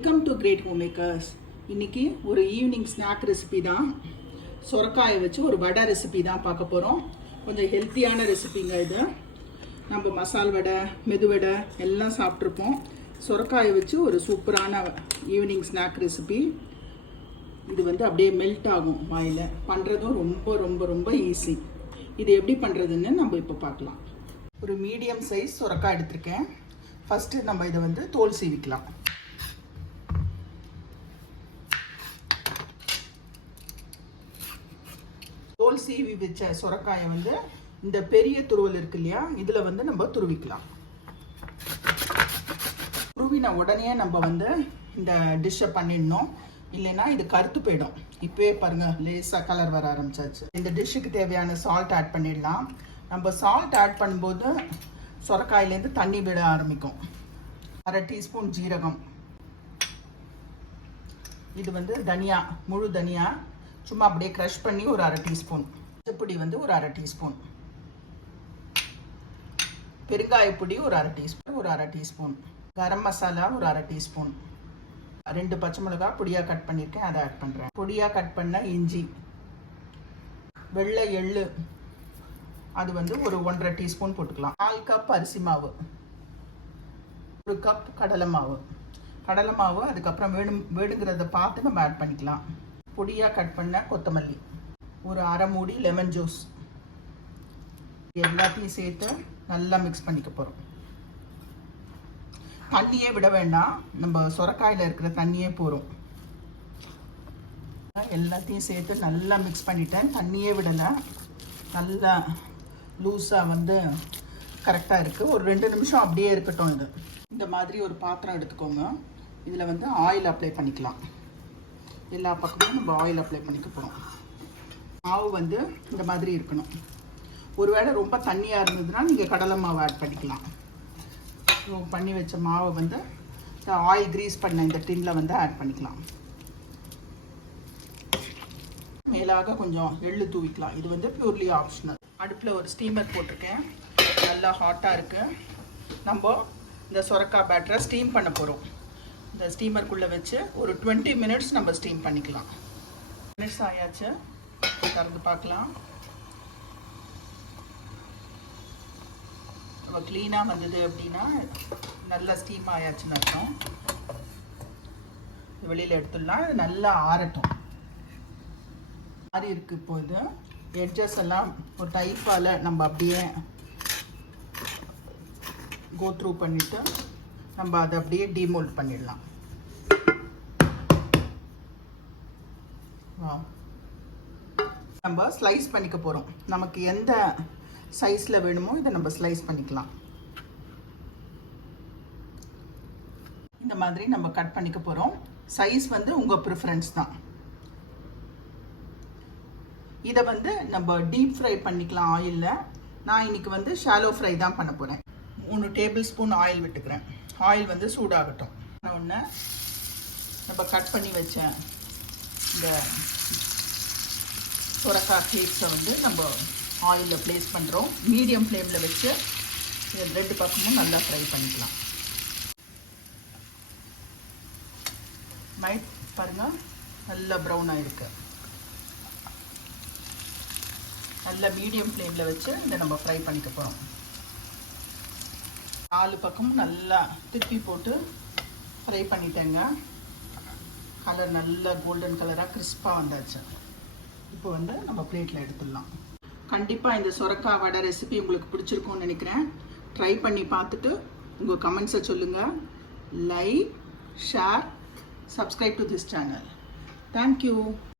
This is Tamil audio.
Welcome to great home makers இன்றைக்கி ஒரு ஈவினிங் ஸ்நாக் ரெசிபி தான். சொரக்காயை வச்சு ஒரு வடை ரெசிபி தான் பார்க்க போகிறோம் கொஞ்சம் ஹெல்த்தியான ரெசிபிங்க இது. நம்ம மசால் வடை மெதுவடை எல்லாம் சாப்பிட்ருப்போம் சொரக்காயை வச்சு ஒரு சூப்பரான ஈவினிங் ஸ்நாக் ரெசிபி இது வந்து அப்படியே மெல்ட் ஆகும் வாயில். பண்ணுறதும் ரொம்ப ரொம்ப ரொம்ப ஈஸி இது எப்படி பண்ணுறதுன்னு நம்ம இப்போ பார்க்கலாம். ஒரு மீடியம் சைஸ் சுரக்காய் எடுத்திருக்கேன். ஃபஸ்ட்டு நம்ம இதை வந்து தோல் சீவிக்கலாம். தோல் சீவி வச்ச சுரக்காயை வந்து இந்த பெரிய துருவல் இருக்கு இல்லையா? இதில் வந்து நம்ம துருவிக்கலாம். துருவின உடனே நம்ம வந்து இந்த டிஷ்ஷை பண்ணிடணும். இல்லைன்னா இது கருத்து போயிடும். இப்போவே பாருங்க லேசாக கலர் வர ஆரம்பிச்சாச்சு. இந்த டிஷ்ஷுக்கு தேவையான சால்ட் ஆட் பண்ணிடலாம். நம்ம சால்ட் ஆட் பண்ணும்போது சுரக்காயிலேருந்து தண்ணி விட ஆரம்பிக்கும். அரை டீஸ்பூன் ஜீரகம். இது வந்து தனியா முழு தனியா சும்மா அப்படியே க்ரஷ் பண்ணி ஒரு அரை டீஸ்பூன் பொடி வந்து ஒரு அரை டீஸ்பூன் பெருங்காயப்பொடி ஒரு அரை டீஸ்பூன் ஒரு அரை டீஸ்பூன் கரம் மசாலா ஒரு அரை டீஸ்பூன் ரெண்டு பச்சை மிளகாய் பொடியாக கட் பண்ணியிருக்கேன் அதை ஆட் பண்ணுறேன் பொடியாக கட் பண்ண இஞ்சி. வெள்ளை எள்ளு. அது வந்து ஒரு ஒன்றரை டீஸ்பூன் போட்டுக்கலாம். கால் கப் அரிசி மாவு. ஒரு கப் கடலை மாவு. கடலை மாவு அதுக்கப்புறம் வேணும் வேணுங்கிறத பார்த்து நம்ம ஆட் பண்ணிக்கலாம். பொடியாக கட் பண்ண கொத்தமல்லி. ஒரு அரை மூடி லெமன் ஜூஸ் எல்லாத்தையும் சேர்த்து நல்லா மிக்ஸ் பண்ணிக்க போகிறோம் தண்ணியே விட வேண்டாம். நம்ம சுரக்காயில் இருக்கிற தண்ணியே போகிறோம் எல்லாத்தையும் சேர்த்து நல்லா மிக்ஸ் பண்ணிட்டேன். தண்ணியே விடலை. நல்லா லூஸாக வந்து கரெக்டாக இருக்குது ஒரு ரெண்டு நிமிஷம் அப்படியே இருக்கட்டும் இது. இந்த மாதிரி ஒரு பாத்திரம் எடுத்துக்கோங்க. இதில் வந்து ஆயில் அப்ளை பண்ணிக்கலாம். எல்லா பக்கமும் நம்ம ஆயில் அப்ளை பண்ணிக்க போகிறோம் மாவு வந்து இந்த மாதிரி இருக்கணும். ஒருவேளை ரொம்ப தண்ணியாக இருந்ததுன்னா நீங்கள் கடலை மாவு ஆட் பண்ணிக்கலாம். பண்ணி வச்ச மாவை வந்து ஆயில் க்ரீஸ் பண்ண இந்த டின்னில் வந்து ஆட் பண்ணிக்கலாம். மேலாக கொஞ்சம் எள்ளு தூவிக்கலாம். இது வந்து பியூர்லி ஆப்ஷனல் அடுப்பில் ஒரு ஸ்டீமர் போட்டிருக்கேன். நல்லா ஹாட்டாக இருக்குது நம்ம இந்த சொரக்காய் பேட்டரை ஸ்டீம் பண்ண போகிறோம் இந்த ஸ்டீமருக்குள்ளே வச்சு ஒரு டுவெண்ட்டி மினிட்ஸ் நம்ம ஸ்டீம் பண்ணிக்கலாம். மினிட்ஸ் ஆயாச்சு. திறந்து பார்க்கலாம். நம்ம க்ளீனாக வந்தது அப்படின்னா நல்லா ஸ்டீம் ஆயாச்சுன்னு அர்த்தம். வெளியில் எடுத்துடலாம். இது நல்லா ஆறட்டும். ஆறி இருக்கு இப்போது. எட்ஜஸ் எல்லாம் ஒரு டைஃபால் நம்ம அப்படியே கோத்ரூ பண்ணிவிட்டு நம்ம அதை அப்படியே டிமோல்ட் பண்ணிடலாம். நம்ம ஸ்லைஸ் பண்ணிக்க போகிறோம் நமக்கு எந்த சைஸில் வேணுமோ இதை நம்ம ஸ்லைஸ் பண்ணிக்கலாம். இந்த மாதிரி நம்ம கட் பண்ணிக்க போகிறோம் சைஸ் வந்து உங்கள் ப்ரிஃபரன்ஸ் தான். இதை வந்து நம்ம டீப் ஃப்ரை பண்ணிக்கலாம் ஆயிலில் நான் இன்னைக்கு வந்து ஷாலோ ஃப்ரை தான் பண்ண போகிறேன் மூணு டேபிள் ஸ்பூன் ஆயில் விட்டுக்கிறேன். ஆயில் வந்து சூடாகட்டும். ஒன்று நம்ம கட் பண்ணி வச்ச இந்த சுரக்காய் கேக்ஸை வந்து நம்ம ஆயிலில் ப்ளேஸ் பண்ணுறோம் மீடியம் ஃப்ளேமில் வச்சு இது ரெண்டு பக்கமும் நல்லா ஃப்ரை பண்ணிக்கலாம். மைட் பாருங்கள் நல்லா ப்ரௌன் ஆகிருக்கு நல்ல மீடியம் ஃப்ளேமில் வச்சு இதை நம்ம ஃப்ரை பண்ணிக்க போகிறோம் நாலு பக்கமும் நல்லா திருப்பி போட்டு ஃப்ரை பண்ணிட்டேங்க. கலர் நல்ல கோல்டன் கலராக கிறிஸ்பாக வந்தாச்சு. இப்போ வந்து நம்ம பிளேட்டில் எடுத்துடலாம். கண்டிப்பாக இந்த சுரக்காய் வடை ரெசிபி உங்களுக்கு பிடிச்சிருக்கும்னு நினைக்கிறேன். ட்ரை பண்ணி பார்த்துட்டு உங்கள் கமெண்ட்ஸை சொல்லுங்கள் like share subscribe to this channel thank you